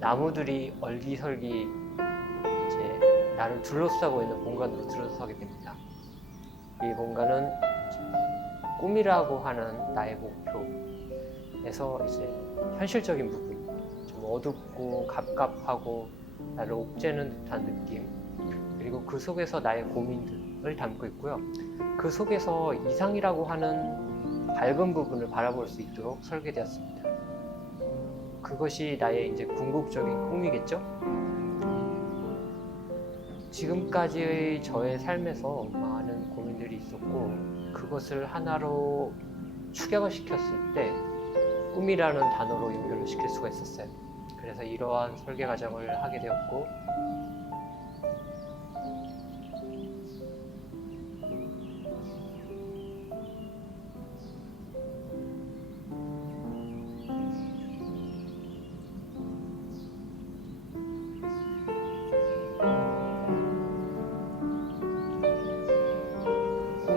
나무들이 얼기설기 이제 나를 둘러싸고 있는 공간으로 들어서게 됩니다. 이 공간은 꿈이라고 하는 나의 목표에서 이제 현실적인 부분, 좀 어둡고 갑갑하고 나를 옥죄는 듯한 느낌, 그리고 그 속에서 나의 고민들을 담고 있고요. 그 속에서 이상이라고 하는 밝은 부분을 바라볼 수 있도록 설계되었습니다. 그것이 나의 이제 궁극적인 꿈이겠죠? 지금까지의 저의 삶에서 많은 고민들이 있었고 그것을 하나로 축약을 시켰을 때 꿈이라는 단어로 연결을 시킬 수가 있었어요. 그래서 이러한 설계 과정을 하게 되었고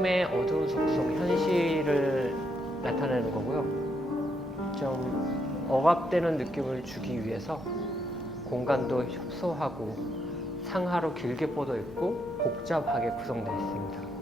꿈의 어두운 속성, 현실을 나타내는 거고요. 좀 억압되는 느낌을 주기 위해서 공간도 협소하고 상하로 길게 뻗어 있고 복잡하게 구성되어 있습니다.